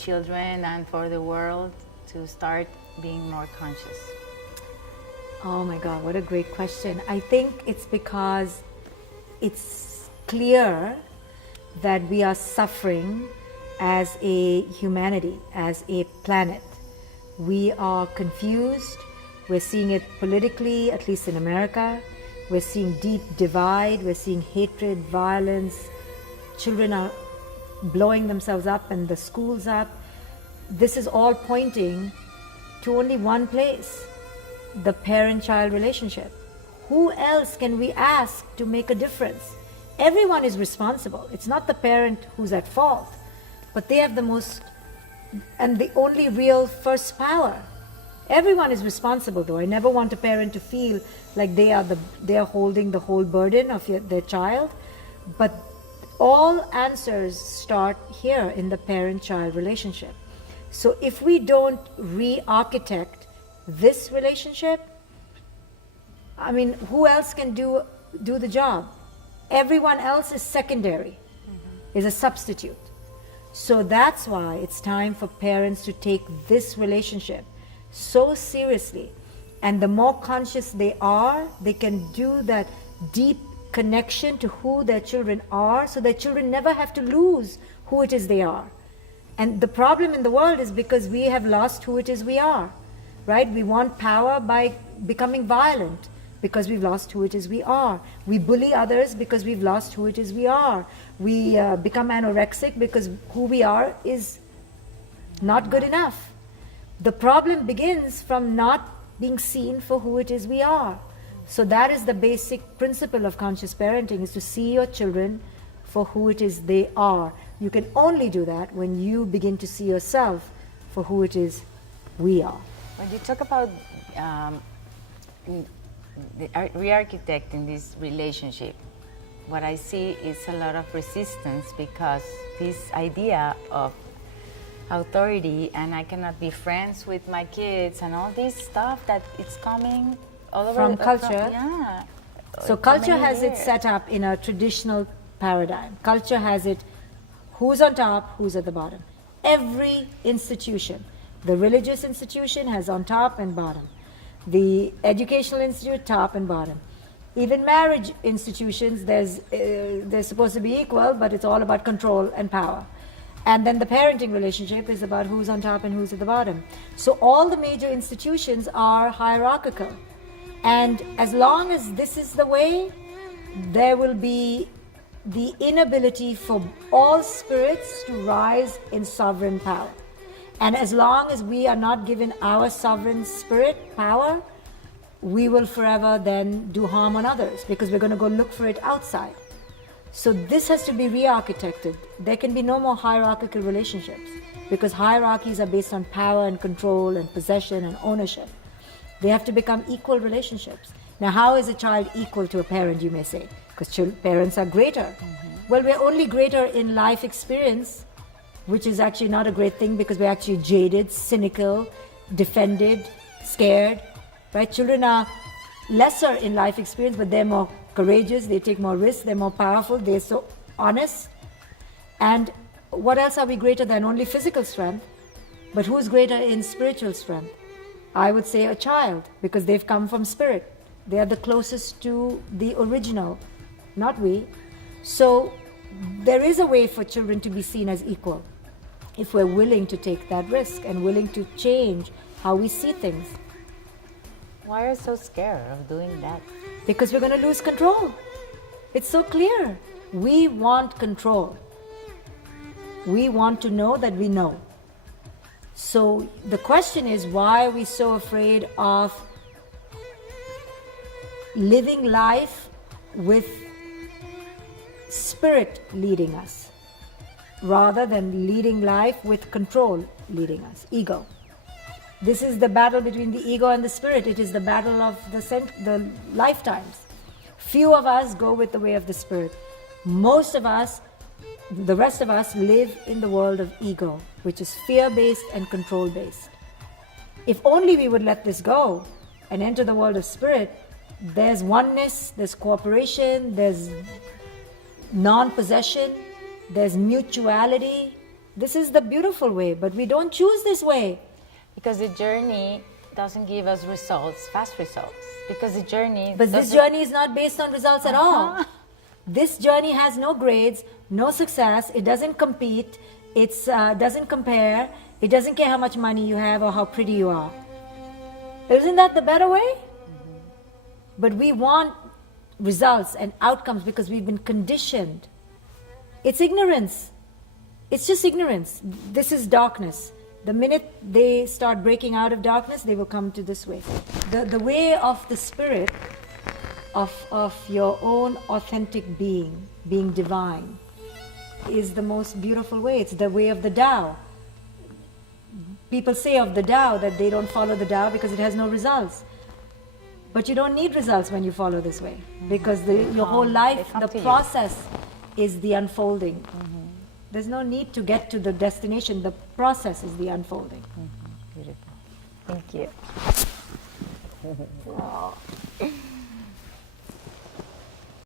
children and for the world to start being more conscious? Oh my God, what a great question. I think it's because it's clear that we are suffering as a humanity, as a planet. We are confused. We're seeing it politically, at least in America. We're seeing deep divide. We're seeing hatred, violence. Children are blowing themselves up and the schools up. This is all pointing to only one place, the parent-child relationship. Who else can we ask to make a difference? Everyone is responsible. It's not the parent who's at fault, but they have the most and the only real first power. Everyone is responsible, though. I never want a parent to feel like they are holding the whole burden of their child, but all answers start here in the parent-child relationship. So if we don't re-architect this relationship, I mean, who else can do the job? Everyone else is secondary, is a substitute. So that's why it's time for parents to take this relationship so seriously. And the more conscious they are, they can do that deep connection to who their children are, so their children never have to lose who it is they are. And the problem in the world is because we have lost who it is we are, right? We want power by becoming violent because we've lost who it is we are. We bully others because we've lost who it is we are. We become anorexic because who we are is not good enough. The problem begins from not being seen for who it is we are. So that is the basic principle of conscious parenting, is to see your children for who it is they are. You can only do that when you begin to see yourself for who it is we are. When you talk about re-architecting this relationship, what I see is a lot of resistance, because this idea of authority and I cannot be friends with my kids and all this stuff that it's coming all over from culture. Yeah. So culture has it set up in a traditional paradigm. Culture has it who's on top, who's at the bottom. Every institution, the religious institution has on top and bottom. The educational institute, top and bottom. Even marriage institutions, they're supposed to be equal, but it's all about control and power. And then the parenting relationship is about who's on top and who's at the bottom. So all the major institutions are hierarchical. And as long as this is the way, there will be the inability for all spirits to rise in sovereign power. And as long as we are not given our sovereign spirit power, we will forever then do harm on others, because we're going to go look for it outside. So this has to be re-architected. There can be no more hierarchical relationships, because hierarchies are based on power and control and possession and ownership. They have to become equal relationships. Now, how is a child equal to a parent, you may say? Because parents are greater. Well, we're only greater in life experience, which is actually not a great thing, because we're actually jaded, cynical, defended, scared, right? Children are lesser in life experience, but they're more courageous, they take more risks, they're more powerful, they're so honest. And what else are we greater than? Only physical strength. But who's greater in spiritual strength? I would say a child, because they've come from spirit. They are the closest to the original, not we. So there is a way for children to be seen as equal, if we're willing to take that risk and willing to change how we see things. Why are you so scared of doing that? Because we're going to lose control. It's so clear. We want control. We want to know that we know. So the question is, why are we so afraid of living life with spirit leading us, rather than leading life with control leading us, ego? This is the battle between the ego and the spirit. It is the battle of the lifetimes. Few of us go with the way of the spirit. Most of us, the rest of us, live in the world of ego, which is fear-based and control-based. If only we would let this go and enter the world of spirit, there's oneness, there's cooperation, there's non-possession, there's mutuality, This is the beautiful way, but we don't choose this way. Because the journey doesn't give us results, fast results. Because the journey. But this journey is not based on results at all. This journey has no grades, no success. It doesn't compete. It doesn't compare. It doesn't care how much money you have or how pretty you are. Isn't that the better way? But we want results and outcomes because we've been conditioned. It's ignorance. It's just ignorance. This is darkness. The minute they start breaking out of darkness, they will come to this way. The way of the spirit, of your own authentic being divine, is the most beautiful way. It's the way of the Tao. People say of the Tao that they don't follow the Tao because it has no results. But you don't need results when you follow this way, because your whole life, the process is the unfolding. There's no need to get to the destination. The process is the unfolding. Beautiful. Thank you. Wow.